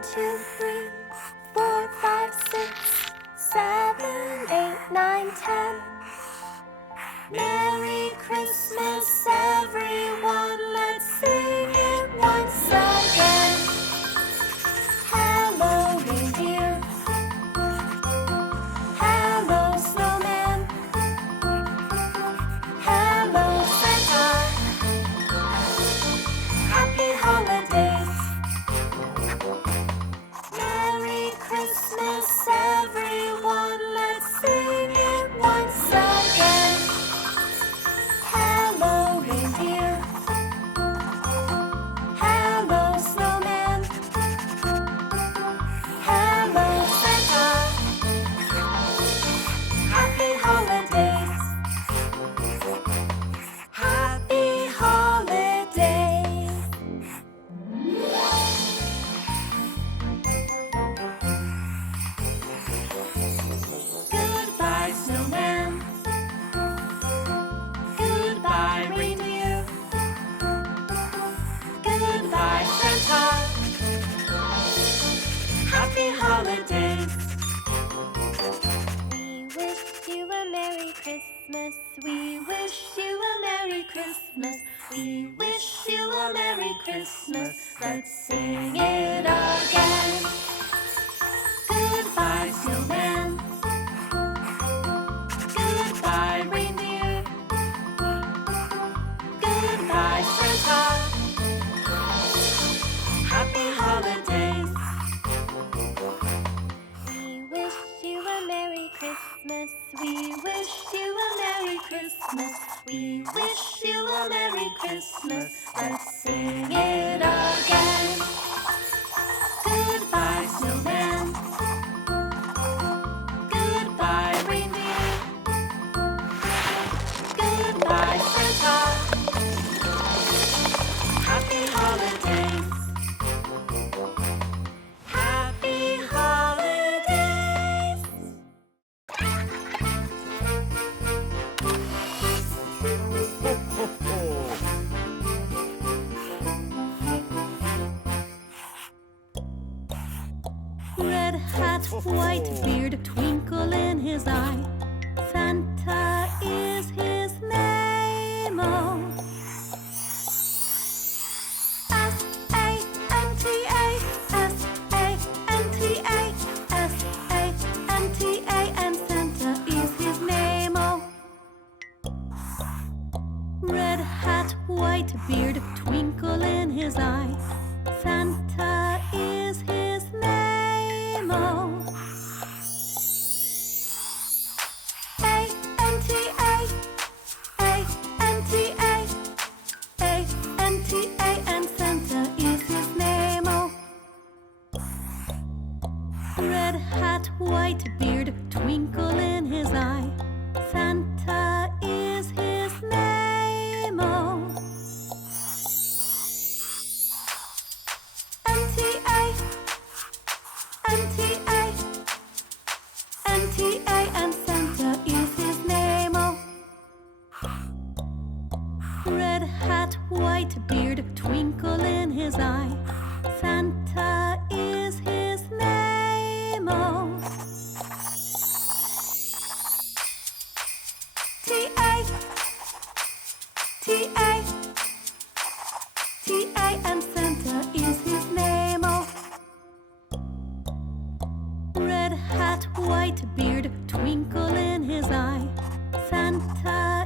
2, 3, 4, 5, 6, 7, 8, 9, 10. Merry Christmas, everyone. Let's sing it once again. Hello, reindeer. Hello, snowman. Hello, Santa. Happy holidays. Merry Christmas, everyone. Let's sing it once again. Hello, reindeer. Hello, snowman. Hello, Santa. Happy holidays. Happy holidays. Goodbye, snowman. Goodbye, reindeer. Goodbye, Santa. Happy holidays. We wish you a Merry Christmas. We wish you a Merry Christmas. We wish you a Merry Christmas. Let's sing it again. Goodbye, snowman. Goodbye, reindeer. Goodbye, Santa. Happy holidays. We wish you a Merry Christmas. We wish you a Merry Christmas. We wish you a Merry Christmas. Let's sing it again. Goodbye, snowman. Goodbye, reindeer. Goodbye, Santa. Happy holidays. Happy holidays. Red hat, white beard, twinkle in his eye. Santa is his name. Oh. S-A-N-T-A, S-A-N-T-A, S-A-N-T-A, and Santa is his name. Oh. Red hat, white beard, twinkle in his eye. Santa is his name. Oh. A-N-T-A, A-N-T-A, A-N-T-A, and Santa is his name. Oh. Red hat, white beard, twinkle in his eye. Santa is his name. Oh. N-T-A, N-T-A, N-T-A, and Santa is his name. Oh. Red hat, white beard, twinkle in his eye. Santa is his name. Oh. T-A, T-A, T-A, and Santa is his name. Oh. Red hat, white beard, twinkle in his eye. Santa